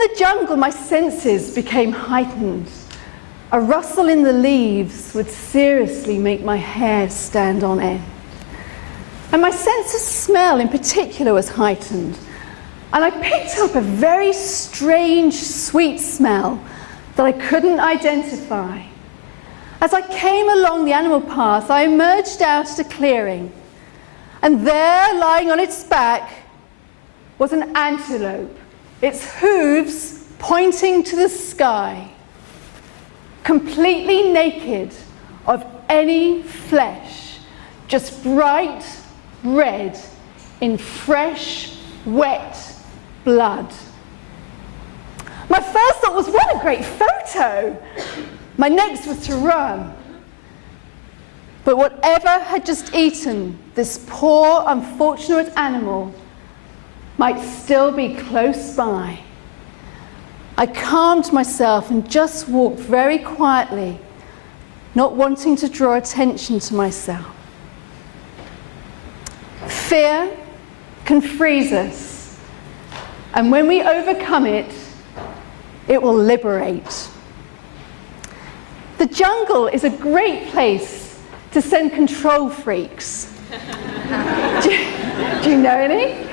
the jungle, my senses became heightened. A rustle in the leaves would seriously make my hair stand on end. And my sense of smell in particular was heightened. And I picked up a very strange, sweet smell that I couldn't identify. As I came along the animal path, I emerged out at a clearing. And there, lying on its back, was an antelope, its hooves pointing to the sky, completely naked of any flesh, just bright red in fresh, wet blood. My first thought was, what a great photo! My next was to run. But whatever had just eaten this poor, unfortunate animal might still be close by. I calmed myself and just walked very quietly, not wanting to draw attention to myself. Fear can freeze us, and when we overcome it, it will liberate. The jungle is a great place to send control freaks. Do you know any?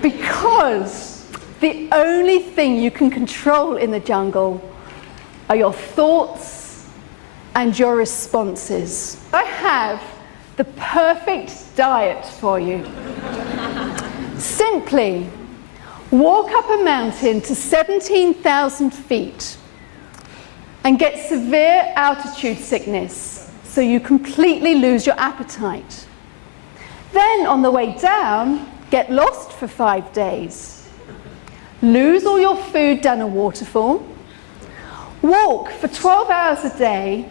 Because the only thing you can control in the jungle are your thoughts and your responses. I have the perfect diet for you. Simply walk up a mountain to 17,000 feet and get severe altitude sickness so you completely lose your appetite. Then on the way down, get lost for 5 days. Lose all your food down a waterfall. Walk for 12 hours a day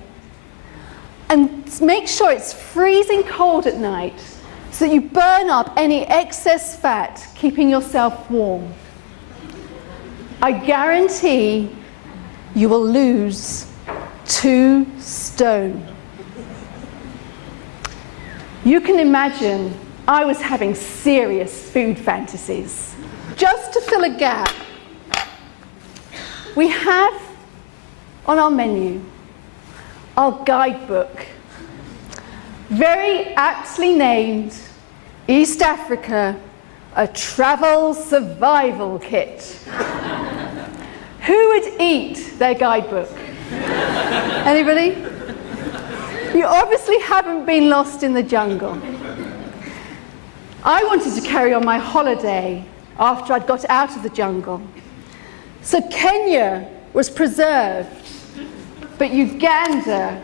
and make sure it's freezing cold at night so that you burn up any excess fat, keeping yourself warm. I guarantee you will lose 2 stone. You can imagine I was having serious food fantasies. Just to fill a gap, we have on our menu our guidebook, very aptly named East Africa, a travel survival kit. Who would eat their guidebook? Anybody? You obviously haven't been lost in the jungle. I wanted to carry on my holiday after I'd got out of the jungle. So Kenya was preserved, but Uganda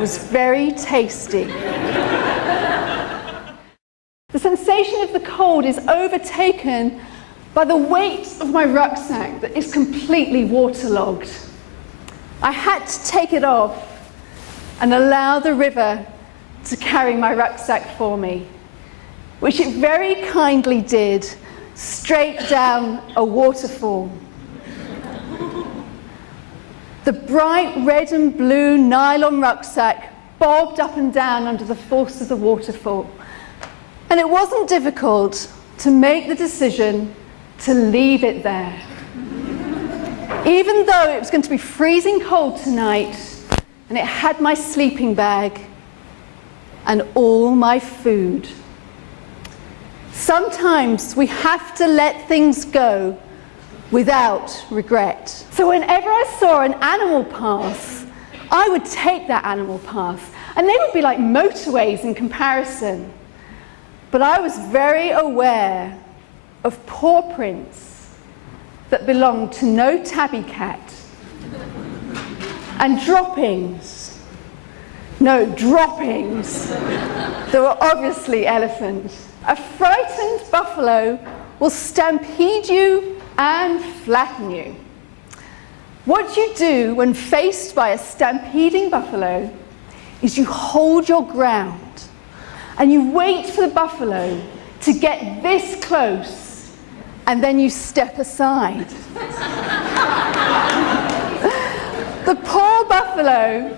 was very tasty. The sensation of the cold is overtaken by the weight of my rucksack that is completely waterlogged. I had to take it off and allow the river to carry my rucksack for me, which it very kindly did, straight down a waterfall. The bright red and blue nylon rucksack bobbed up and down under the force of the waterfall. And it wasn't difficult to make the decision to leave it there. Even though it was going to be freezing cold tonight, and it had my sleeping bag and all my food. Sometimes we have to let things go without regret. So whenever I saw an animal path, I would take that animal path, and they would be like motorways in comparison. But I was very aware of paw prints that belonged to no tabby cat, and droppings that were obviously elephants. A frightened buffalo will stampede you and flatten you. What you do when faced by a stampeding buffalo is you hold your ground and you wait for the buffalo to get this close, and then you step aside. The poor buffalo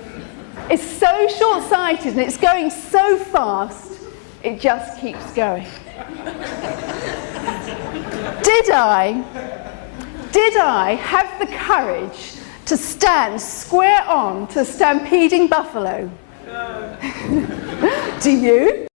is so short-sighted and it's going so fast, it just keeps going. Did I Did I have the courage to stand square on to a stampeding buffalo? No. Do you?